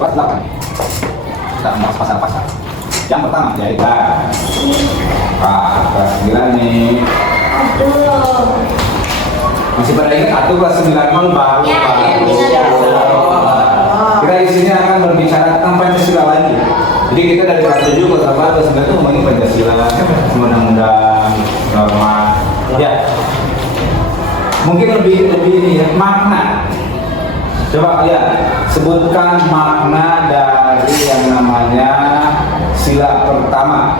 Kelas 8. Kita membahas pasal-pasal. Yang pertama yaitu kelas 9 nih. Aduh. Masih pada ingat atau kelas 9 baru Ya, kita di sini akan berbicara tentang Pancasila lagi. Jadi kita dari kelas 7 ke kelas 8 itu ngomongin Pancasila, undang-undang, norma. Ya. Mungkin lebih ini ya, makna. Coba kalian sebutkan makna dari yang namanya sila pertama.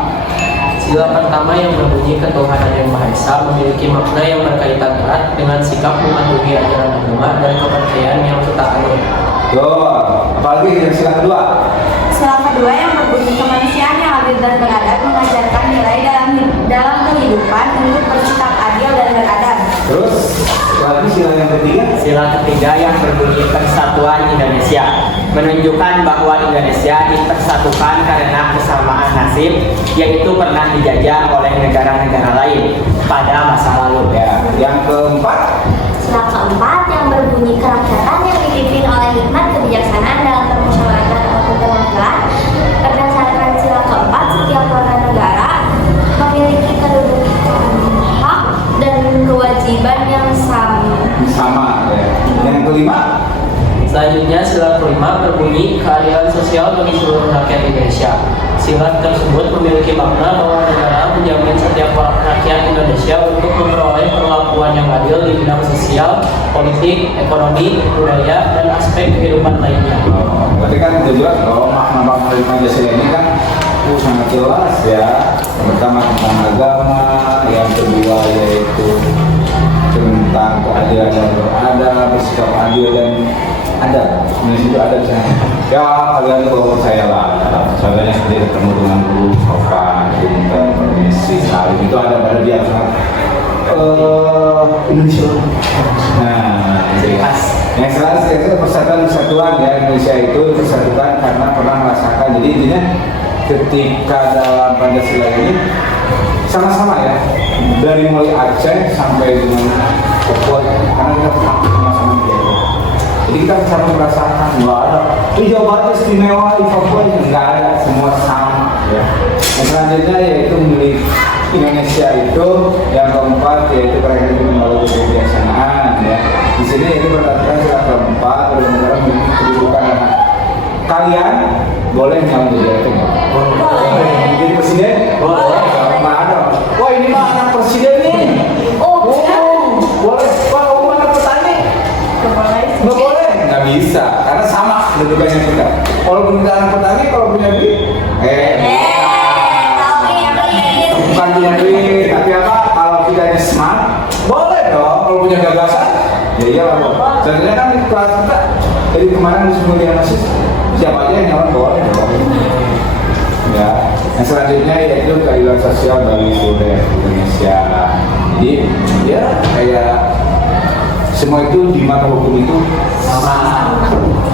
Sila pertama yang berbunyi ketuhanan yang Maha Esa memiliki makna yang berkaitan erat dengan sikap mematuhi ajaran agama dan kepercayaan yang kita anut. Tuh, apalagi yang sila kedua? Sila kedua yang berbunyi kemanusiaan yang adil dan beradab mengajarkan nilai dalam kehidupan untuk bersikap adil dan beradab. Terus, lagi sila yang ketiga? Sila ketiga yang berbunyi persatuan Indonesia menunjukkan bahwa Indonesia dipersatukan karena kesamaan nasib, yaitu pernah dijajah oleh negara-negara lain pada masa lalu. Ya, yang keempat? Sila keempat yang berbunyi kerakyatan yang dipimpin oleh hikmat kebijaksanaan dalam permusyawaratan atau perwakilan. Berdasarkan sila keempat, setiap warga negara memiliki kedudukan hak dan kewajiban yang sama. Ya. Yang kelima? Selanjutnya sila kelima berbunyi keadilan sosial bagi seluruh rakyat Indonesia. Sila tersebut memiliki makna bahwa negara menjamin setiap rakyat Indonesia untuk memperoleh perlakuan yang adil di bidang sosial, politik, ekonomi, budaya, dan aspek kehidupan lainnya. Berarti kan udah jelas kalau makna-makna dari Pancasila ini kan sangat jelas ya. Yang pertama tentang agama, yang kedua yaitu tentang keadilan dan beradab, bersikap adil dan ada, sebenarnya itu ada di sana. Ya kalian kalau percaya lah. Contohnya seperti ketemu dengan guru, sopan, pintar, permisi, saling itu ada pada dia sangat Indonesia. Nah, Ciri khas. yang salah itu persatuan kesatuan ya, Indonesia itu disatukan karena pernah merasakan. Jadi intinya ketika dalam Pancasila ini sama-sama ya, dari mulai Aceh sampai dengan Papua, karena kita sama-sama dia. Jadi kita bisa merasakan nggak ada Jawa Barat istimewa di Papua, nggak ada, semua sama ya. Yang selanjutnya yaitu milik Indonesia itu yang keempat yaitu mereka itu melalui kebijaksanaan ya. Di sini itu berdasarkan sila keempat benar-benar memiliki kedudukan anak. Kalian boleh nyalon jadi itu nggak? Boleh. Jadi presiden? Boleh. Nggak ada. Wah ini mah anak presiden nih. Boleh. Kalau mau anak petani? Nggak boleh. Nggak bisa karena sama kedudukannya kita. Kalau punya anak petani, kalau punya duit, bukan punya duit, tapi apa? Kalau kita smart, boleh dong. Kalau punya gagasan, ya iyalah. Sebenarnya kan di kelas kita, jadi kemarin musim kuliah masih siapa aja yang nyalon boleh dong. Ya, yang selanjutnya yaitu keadilan sosial bagi seluruh Indonesia. Jadi ya kayak semua itu di mata hukum itu sama.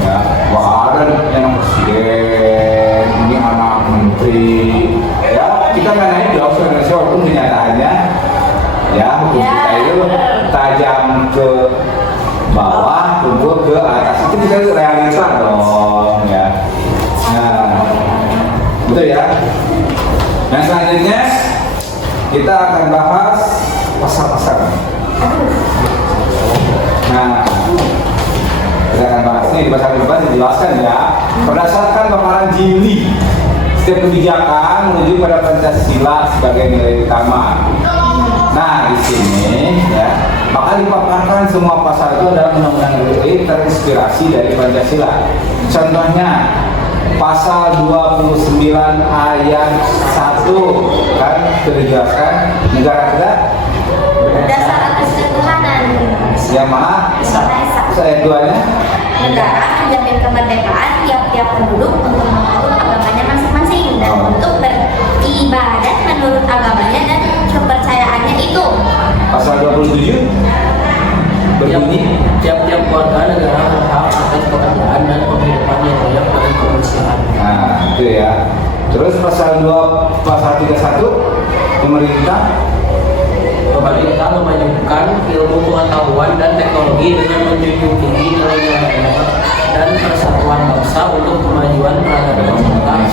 Ya, wah ada yang presiden, ini anak menteri. Ya, kita nggak naik dong Indonesia walaupun kenyataannya ya hukum kita itu tajam ke bawah, tumbuh ke atas. Itu kita realita dong ya. Nah, betul ya. Nah selanjutnya kita akan bahas pasal-pasal. Nah, kita akan bahas ini di pasal ke-11 dijelaskan ya. Berdasarkan paparan Jili, setiap kebijakan menuju pada Pancasila sebagai nilai utama. Nah, di sini ya, maka dipaparkan semua pasal itu adalah undang-undang RI terinspirasi dari Pancasila. Contohnya pasal 29 ayat 1 kan dijelaskan negara kita Berdasar atas ketuhanan yang Maha Esa. Ayat 2-nya negara menjamin kemerdekaan tiap-tiap penduduk untuk mengatur agamanya masing-masing dan untuk beribadat menurut agamanya dan kepercayaannya itu. pasal 27 berbunyi Tiap-tiap warga negara berhak atas pekerjaan dan penghidupan yang layak bagi kemanusiaan. nah itu ya. Terus pasal 31 pemerintah Pemerintah memajukan ilmu pengetahuan dan teknologi dengan menjunjung tinggi nilai-nilai agama dan persatuan bangsa untuk kemajuan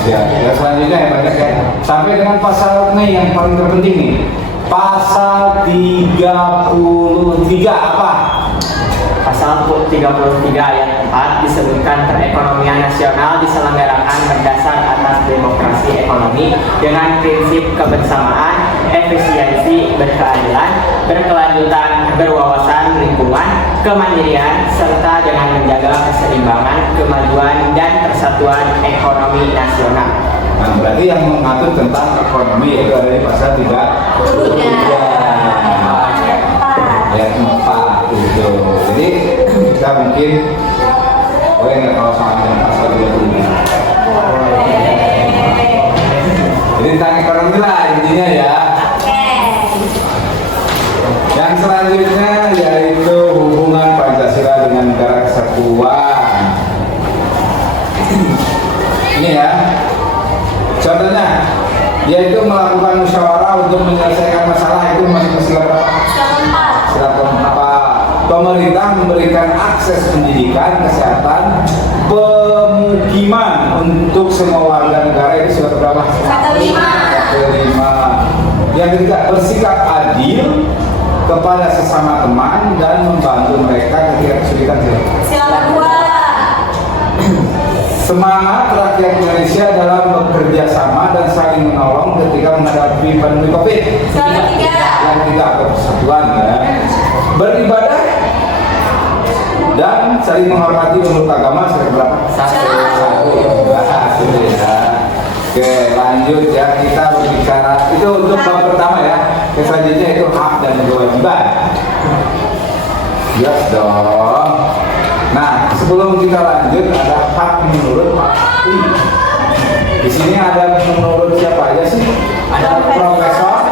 manusia. Ya selanjutnya ya banyak ya. Sampai dengan pasal nih yang paling terpenting nih. Pasal 33 apa? Pasal 33 ayat 4 disebutkan perekonomian nasional diselenggarakan berdasar atas demokrasi ekonomi dengan prinsip kebersamaan, efisiensi, berkeadilan, berkelanjutan, berwawasan lingkungan, kemandirian, serta dengan menjaga keseimbangan, kemajuan, dan persatuan ekonomi nasional. Nah, berarti yang mengatur tentang ekonomi itu ada di pasal 33 ayat 4 itu. Jadi kita mungkin boleh nggak kalau sama dengan pasal 33. Jadi tentang ekonomi lah intinya ya. Yang selanjutnya yaitu hubungan Pancasila dengan negara kesatuan. Ini ya. Contohnya, yaitu melakukan musyawarah untuk menyelesaikan masalah itu masih sila keempat. Pemerintah memberikan akses pendidikan, kesehatan, pemukiman untuk semua warga negara itu sila berapa? Kelima. Yang ketiga, bersikap adil kepada sesama teman dan membantu mereka ketika kesulitan. Sila kedua. Semangat rakyat Indonesia dalam bekerja sama dan saling menolong ketika menghadapi pandemi COVID. Sila ketiga. Yang ketiga persatuan ya. Beribadah dan saling menghormati menurut agama sila berapa? Satu ya. Oke, lanjut ya, kita berbicara itu untuk bab pertama ya. Yang selanjutnya itu hak dan kewajiban. Jelas dong. Nah, sebelum kita lanjut ada hak menurut ahli. Di sini ada menurut siapa aja sih? Ada profesor.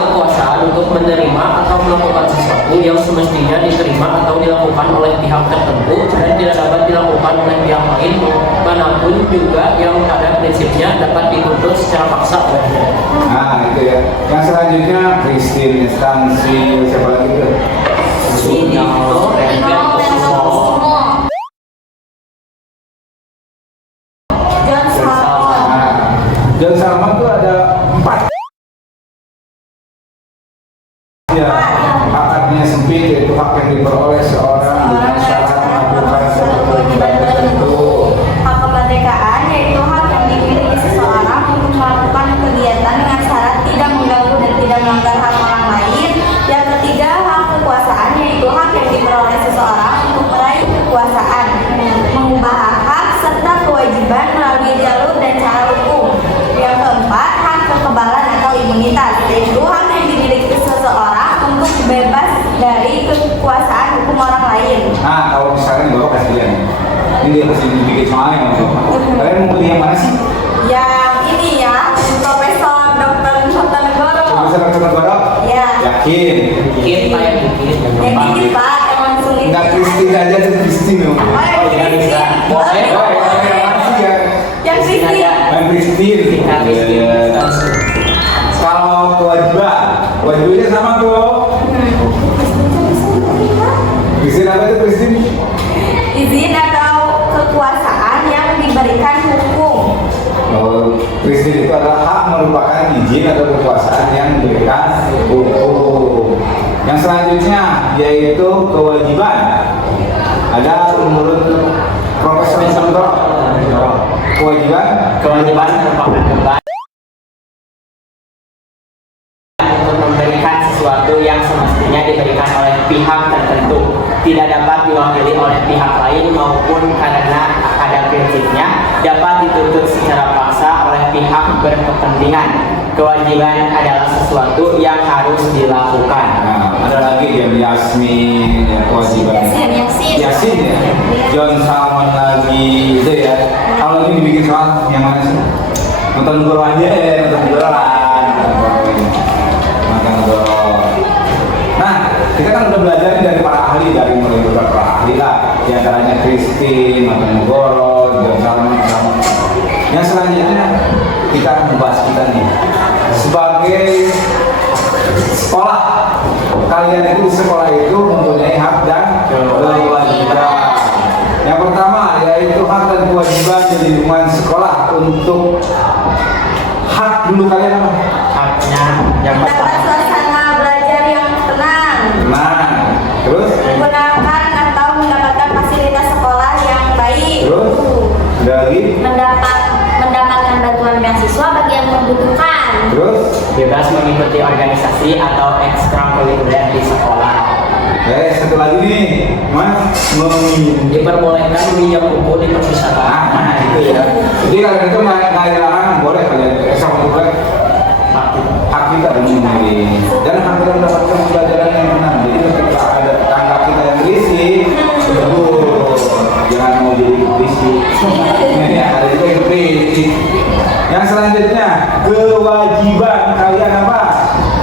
Kekuasaan untuk menerima atau melakukan sesuatu yang semestinya diterima atau dilakukan oleh pihak tertentu dan tidak dapat dilakukan oleh pihak lain manapun juga yang pada prinsipnya dapat dituntut secara paksa olehnya. Nah, itu ya. Yang selanjutnya Kristin instansi siapa lagi tuh? John Salman tuh ada 4. Ya, haknya sempit yaitu hak yang diperoleh seorang dengan syarat melakukan suatu kewajiban tertentu. Hak kemerdekaan yaitu hak yang dimiliki seseorang untuk melakukan kegiatan dengan syarat tidak mengganggu dan tidak melanggar hak orang lain. Yang ketiga, hak kekuasaan yaitu hak yang diperoleh seseorang untuk meraih kekuasaan, mengubah hak serta kewajiban melalui jalur dan cara hukum. Yang keempat, hak kekebalan atau imunitas yaitu hak yang dimiliki seseorang untuk bebas dari kekuasaan hukum orang lain. Nah, kalau misalkan di bawah kasih lihat, ini dia mesti dibikin soalnya mas. Kalian mau pilih yang mana sih? Yang ini ya, Profesor Dr. Sotonegoro. Profesor Negara? Ya. Yakin? Dikit pak ya dikit. Yang ini Pak, emang sulit. Enggak Kristin aja tuh Kristin dong. Oh, yang Kristin. Boleh. Yang mana sih ya? Yang Kristin. Yang Kristin. Kalau kewajibannya sama tuh. Kristin apa itu Kristin? Izin atau kekuasaan yang diberikan hukum. Oh, Kristin itu adalah hak merupakan izin atau kekuasaan yang diberikan hukum. Yang selanjutnya yaitu kewajiban. Ada menurut Profesor Sandro. Kewajiban merupakan beban untuk memberikan sesuatu yang semestinya diberikan oleh pihak tertentu, tidak dapat diwakili oleh pihak lain maupun karena ada prinsipnya dapat dituntut secara paksa oleh pihak berkepentingan. Kewajiban adalah sesuatu yang harus dilakukan. Nah, ada lagi yang Yasmin, ya, kewajiban. Yasin ya. John Salman lagi itu ya. Kalau ini dibikin soal yang mana sih? Nonton Goro aja ya, nonton Goroan. Nonton Goro. Nah, kita kan udah belajar dari para ahli, dari mulai beberapa ahli lah. Di antaranya Kristin, nonton Goro, John Salman. Yang selanjutnya kita membahas kita nih sebagai sekolah kalian itu di sekolah itu mempunyai hak dan kewajiban. Yang pertama yaitu hak dan kewajiban di lingkungan sekolah. Untuk hak dulu kalian apa? Haknya yang Mendapat pertama suasana belajar yang tenang. Nah, terus Menggunakan atau mendapatkan fasilitas sekolah yang baik. Terus? Dari Mendapatkan bantuan beasiswa bagi yang membutuhkan. terus bebas mengikuti organisasi atau ekstrakurikuler di sekolah. satu lagi nih, Mas, Diperbolehkan meminjam buku di perpustakaan. nah itu ya. Jadi kalian itu nggak dilarang, boleh kalian sama juga hak kita sendiri dan hak kita mendapatkan pelajaran yang benar. Jadi ketika ada tetangga kita yang berisik, jangan mau jadi berisik. Ya, ada juga yang berisik. Yang selanjutnya kewajiban kalian apa?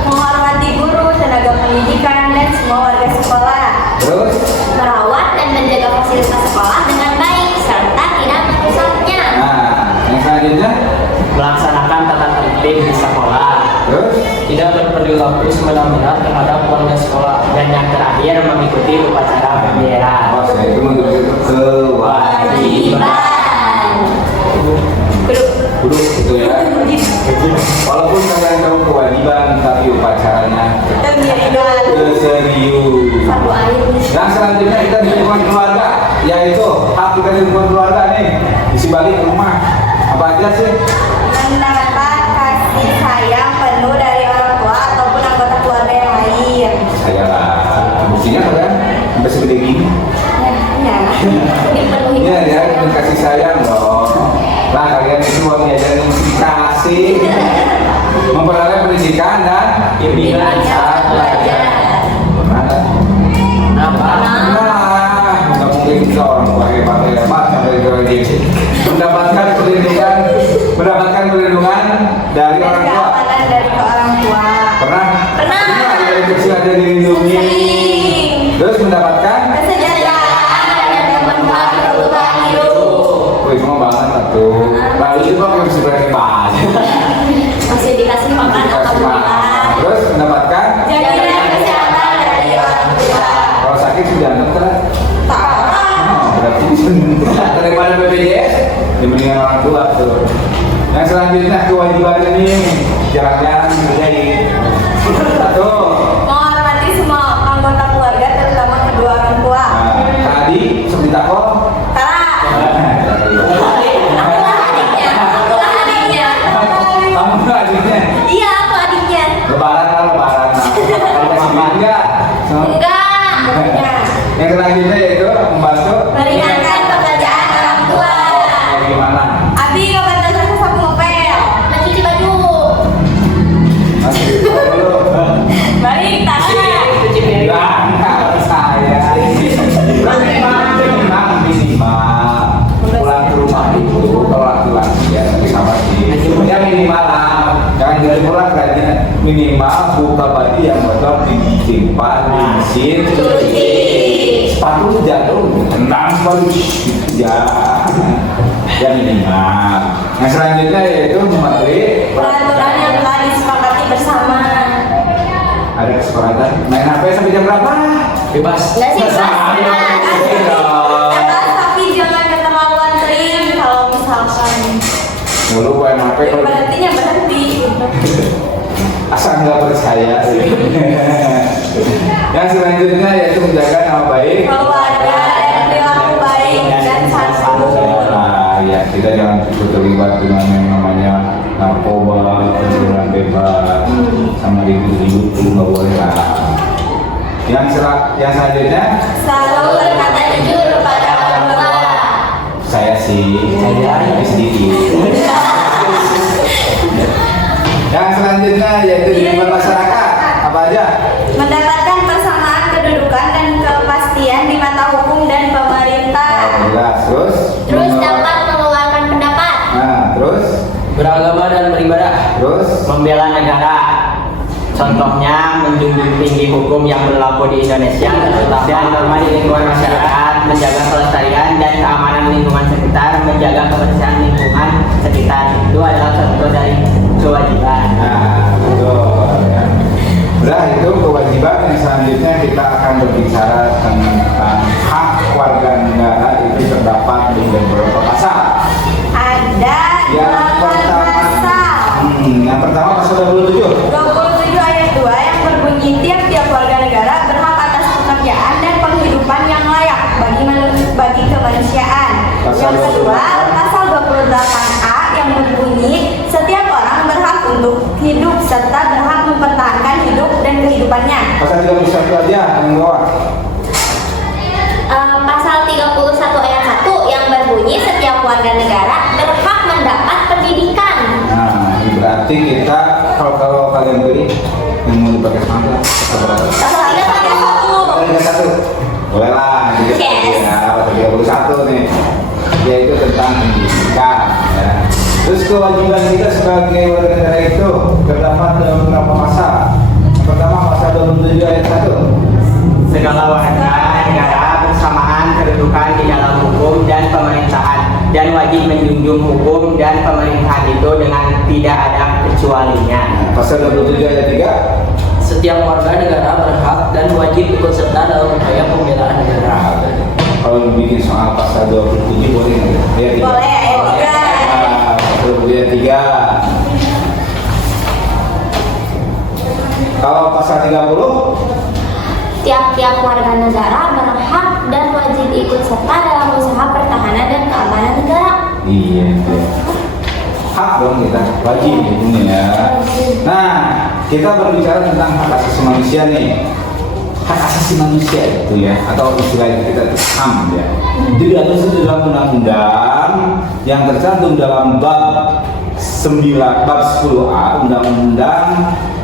Menghormati guru, tenaga pendidikan, dan semua warga sekolah. Terus Merawat dan menjaga fasilitas sekolah dengan baik serta tidak merusaknya. nah, yang selanjutnya Melaksanakan tata tertib di sekolah. terus Tidak berperilaku semena-mena terhadap warga sekolah. Dan yang terakhir mengikuti upacara bendera. apa saya itu menurut kewajiban. Duduk gitu ya. Walaupun kalian tahu kewajiban tapi upacaranya serius. Satu air. Dan selanjutnya kita di lingkungan keluarga, yaitu hak kita di lingkungan keluarga nih. Isi balik rumah apa aja sih? Mendapat kasih sayang penuh dari orang tua ataupun anggota keluarga yang lain. Saya lah. Buktinya kalian sampai segede gini. Ya, dipenuhi Iya ya, kasih sayang dong. Nah kalian itu mau diajarin kasih, memperoleh pendidikan dan Bimbingan saat belajar. Mana? Kenapa? Nah, nggak mungkin bisa orang tua hebat sampai gitu. Mendapatkan perlindungan dari dan orang tua. keamanan dari orang tua. Pernah? Pernah. Dari kecil ada dilindungi. Sering. Terus mendapatkan? Kesejahteraan dan kemanfaatan kebutuhan hidup. Wih, semua banget tuh. Lalu itu kok yang sebenarnya banyak. Masih dikasih makan alhamdulillah. Terus mendapatkan? Jaminan kesehatan dari orang tua. Kalau sakit sudah kan? Tak. Berarti daripada BPJS, dibandingkan orang tua tuh. Yang selanjutnya kewajiban ini jarang-jarang terjadi. Satu. Menghormati semua anggota keluarga terutama kedua orang tua. Nah, tadi seperti takut. Akulah adiknya. Kamu adiknya. Iya, aku adiknya. Lebaran lah lebaran. Kalau mama enggak. Enggak. Yang selanjutnya yaitu membantu. Meringankan pekerjaan orang tua. Gimana? Abi kapan datang ke sapu ngepel? Mencuci baju. Masih dulu. Balik tangan. Cuci piring. Enggak, saya. Minimal. Pulang ke rumah itu kalau laki-laki ya tapi sama sih. Ya minimal lah. Jangan jadi pulang rajin. Minimal buka baju yang kotor disimpan di mesin. Cuci. Sepatu jatuh, tendang sepatu ya minimal. Yang selanjutnya yaitu mematuhi Peraturan yang telah disepakati bersama. ada kesepakatan main HP sampai jam berapa? Bebas. Nggak sih, Mas? Dong. Tapi jangan keterlaluan sering kalau misalkan. Dulu main HP kalau Berhentinya berhenti. asal nggak percaya. Yang selanjutnya yaitu menjaga nama baik. Keluarga dan perilaku baik dan santun. Nah, ya kita jangan terlibat dengan yang namanya narkoba, penjualan bebas, sama ribut-ribut itu nggak boleh lah. Yang selanjutnya Selalu berkata jujur kepada orang tua. saya sih, saya sedikit. Yang selanjutnya yaitu di lingkungan masyarakat apa aja? Mendapatkan persamaan kedudukan dan kepastian di mata hukum dan pemerintah. Jelas terus. Terus dapat mengeluarkan pendapat. Nah terus Beragama dan beribadah. terus Membela negara. Contohnya menjunjung tinggi hukum yang berlaku di Indonesia dan norma di lingkungan masyarakat, menjaga kelestarian dan keamanan lingkungan sekitar, menjaga kebersihan lingkungan sekitar. Itu adalah contoh dari kewajiban. nah betul. Ya. Udah itu kewajiban yang selanjutnya. kita akan berbicara tentang hak warga negara itu terdapat di beberapa pasal. Ada Yang 8 pertama, pasal. yang pertama pasal 27. 27 ayat 2 yang berbunyi tiap-tiap warga negara berhak atas pekerjaan dan penghidupan yang layak bagi kemanusiaan. Pasal Yang kedua, 28. pasal 28A yang berbunyi setiap orang berhak untuk hidup serta berhak mempertahankan hidup dan kehidupannya. Pasal 31 aja yang bawah. Pasal 31 ayat 1 yang berbunyi setiap warga negara berhak mendapat pendidikan. Nah, ini berarti kita kalau kalian beli yang mau dipakai sama Pasal 31. boleh lah, Yes. pasal 31 nih, yaitu tentang pendidikan. Ya. Terus kewajiban kita sebagai warga negara itu terdapat dalam beberapa pasal. Yang pertama pasal 27 ayat 1. Segala warga negara bersamaan kedudukan di dalam hukum dan pemerintahan dan wajib menjunjung hukum dan pemerintahan itu dengan tidak ada kecualinya. Pasal 27 ayat 3. Setiap warga negara berhak dan wajib ikut serta dalam upaya pembelaan negara. Kalau bikin soal pasal 27 boleh nggak? Ayat 3. Boleh, ayat 3. Pasal 27 ayat 3. Kalau pasal 30. Tiap-tiap warga negara berhak dan wajib ikut serta dalam usaha pertahanan dan keamanan negara. Iya. Hak dong kita, wajib hukumnya ya. Nah, kita berbicara tentang hak asasi manusia nih. Hak asasi manusia itu ya, atau istilahnya kita itu HAM ya. Jadi ada di dalam undang-undang yang tercantum dalam bab 9 bab 10A Undang-Undang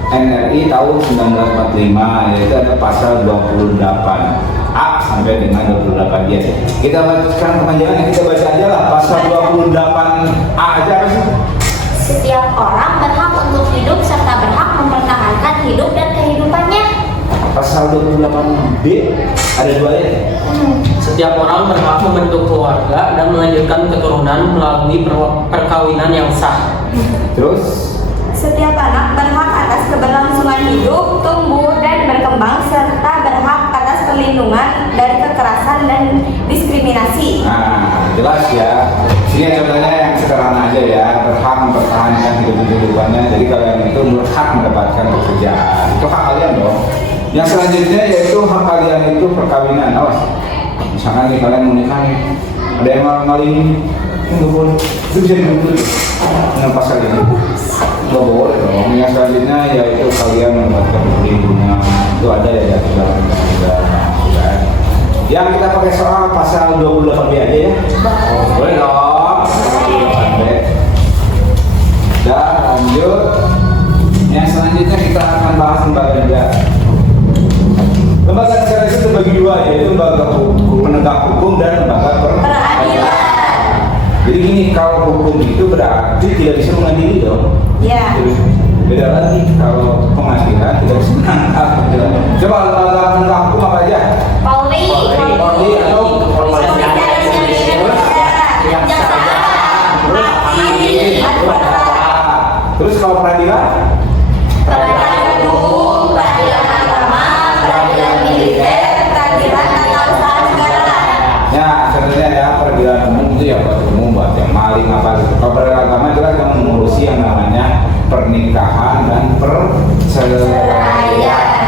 NRI tahun 1945, yaitu ada pasal 28A sampai dengan 28 ya. Kita bacakan kepanjangannya, kita baca aja lah pasal 28A aja apa sih? Setiap orang berhak untuk hidup serta berhak mempertahankan hidup dan kehidupannya. Pasal 28B ada 2 ayat. Setiap orang berhak membentuk keluarga dan melanjutkan keturunan melalui perkawinan yang sah. Terus Setiap anak berhak atas keberlangsungan hidup, tumbuh, dan berkembang serta berhak atas perlindungan dari kekerasan dan diskriminasi. nah, jelas ya. Sini contohnya yang sederhana aja ya, berhak mempertahankan hidup-hidupannya. Jadi kalian itu berhak mendapatkan pekerjaan. Itu hak kalian dong. Yang selanjutnya yaitu hak kalian itu perkawinan. Awas. Misalkan nih kalian mau nikah nih, ada yang maling, nggak boleh. Itu bisa dibeli dengan pasal ini. Nggak boleh dong. Yang selanjutnya yaitu kalian mendapatkan perlindungan. Itu ada ya dalam undang-undang. Yang kita pakai soal pasal 28B aja ya. Boleh dong. 28B. Dan lanjut. Yang selanjutnya kita akan bahas lembaga negara. Lembaga negara itu terbagi 2, yaitu lembaga penegak hukum dan lembaga Peradilan. Jadi gini, kalau hukum itu berarti tidak bisa mengadili dong. Ya. Beda lagi kalau pengadilan tidak bisa menangkap. Coba lembaga penegak hukum apa aja? Polri. Polri atau Kepolisian terus kalau peradilan? Peradilan umum, peradilan agama, peradilan militer, peradilan tata usaha negara. Ya, contohnya ya peradilan umum itu ya buat umum, buat yang maling apa gitu. Kalau peradilan agama itu kan yang mengurusi yang namanya pernikahan dan perceraian.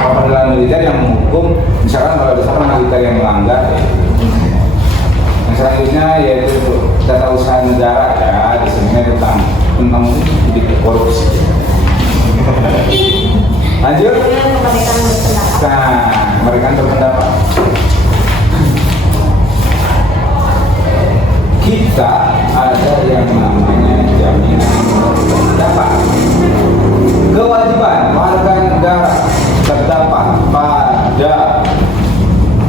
Kalau peradilan militer yang menghukum, misalkan kalau ada seorang militer yang melanggar. Yang selanjutnya yaitu tata usaha negara ya, di sini tentang sedikit korupsi. Lanjut. Kemerdekaan berpendapat. Nah, mereka berpendapat. Kita ada yang namanya jaminan pendapat. Kewajiban warga negara terdapat pada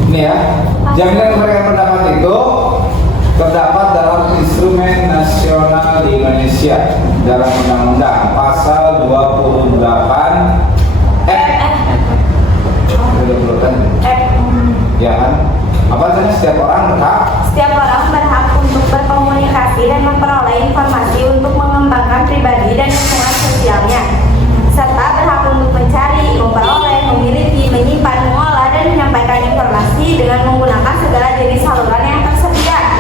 ini ya. Jaminan kemerdekaan pendapat itu terdapat dalam instrumen nasional di Indonesia dalam undang-undang pasal 28 ya kan? Apa tadi setiap orang berhak? Setiap orang berhak untuk berkomunikasi dan memperoleh informasi untuk mengembangkan pribadi dan lingkungan sosialnya, serta berhak untuk mencari, memperoleh, memiliki, menyimpan, mengolah, dan dengan menggunakan segala jenis saluran yang tersedia.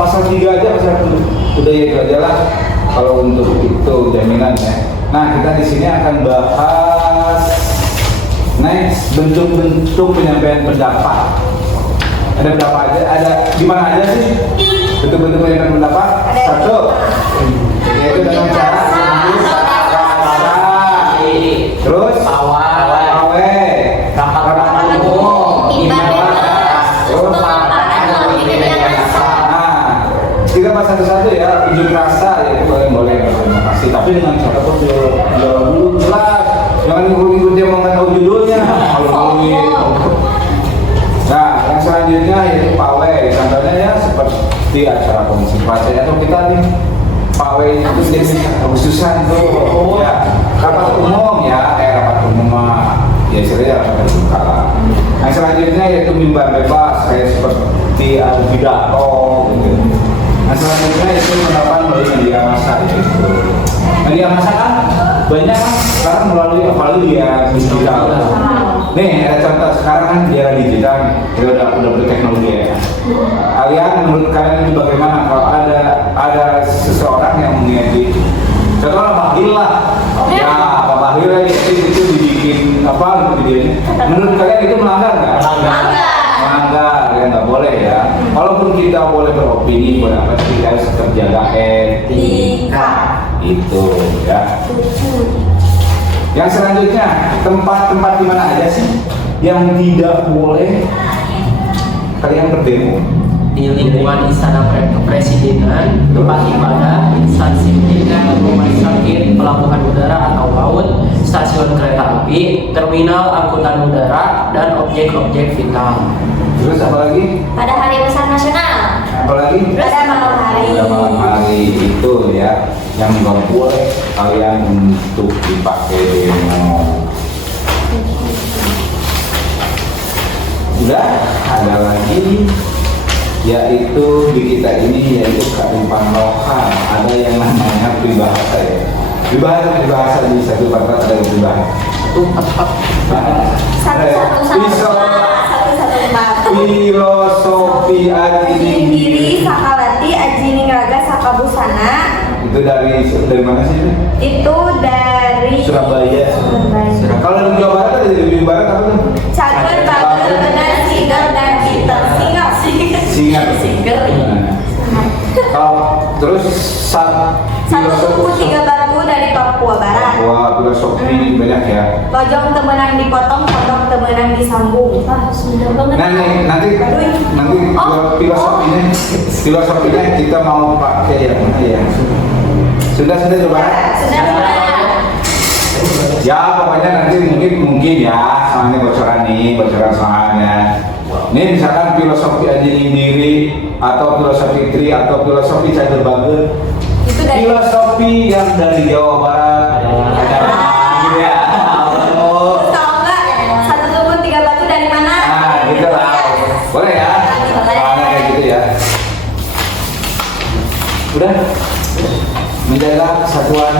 Pasal 3 aja, udah ya itu aja lah kalau untuk itu jaminan ya. Nah, kita di sini akan bahas next bentuk-bentuk penyampaian pendapat. Ada berapa aja? Ada gimana aja sih bentuk-bentuk penyampaian pendapat? Satu, yaitu dengan cara terus rapat umum, kita bahas satu-satu ya. Unjuk rasa ya boleh pasti, tapi dengan catatan dulu jelas, jangan ikut dia mau nggak tahu judulnya. Nah, yang selanjutnya yaitu pawai. Contohnya ya seperti acara komisi pasca atau kita nih pawai itu jadi Agustusan tuh ya, rapat umum ya, rapat umum ya istilahnya rapat terbuka lah. Yang selanjutnya yaitu mimbar bebas kayak seperti pidato gitu. Nah, selanjutnya itu pendapat melalui media massa gitu. Media massa kan banyak kan sekarang melalui apalagi dia digital. Nih ada contoh sekarang kan di era digital, ya udah berteknologi ya. Kalian menurut kalian itu bagaimana kalau ada seseorang yang mengedit? Contohnya Bahil lah, ya Pak Bahil itu dibikin apa videonya? Menurut kalian itu melanggar nggak? Melanggar ya, nggak boleh ya. Walaupun kita boleh beropini, berapa kita harus terjaga etika itu ya. Yang selanjutnya, tempat-tempat di mana aja sih yang tidak boleh kalian berdemo? Di lingkungan istana kepresidenan, tempat ibadah, instansi pendidikan, rumah sakit, pelabuhan udara atau laut, stasiun kereta api, terminal angkutan udara, dan objek-objek vital. Terus apa lagi? Pada hari besar nasional. Apa lagi? Pada malam hari. Pada malam hari itu ya, yang nggak boleh kalian untuk dipakai demo. Udah, ada lagi yaitu di kita ini yaitu kearifan lokal. Ada yang namanya peribahasa ya. Peribahasa di satu kata ada peribahasa. Filosofi ajining diri sakalati ajining raga sakabusana. Itu dari mana sih? Itu dari Surabaya. Kalau di Jawa Barat ada di Jawa Barat apa tuh? Cager, bager, benar, single, dan gitar. Single. Kalau terus Satu suku 3 batu dari Papua Barat. Wah, filosofi banyak ya. Lojong temenang dipotong, potong temenang disambung. Wah, sudah banget. Nah, nanti filosofinya kita mau pakai yang mana ya? Sudah coba. Sudah. Ya pokoknya nanti mungkin ya soalnya bocoran soalnya. Ini misalkan filosofi ajining diri atau filosofi tri atau filosofi cager bager. Itu dari Filosofi yang dari Jawa Barat. Gitu ya. Tahu nggak? Satu tubuh 3 batu dari mana? Nah, gitu lah. Boleh ya? Soalnya kayak gitu ya. Udah menjaga kesatuan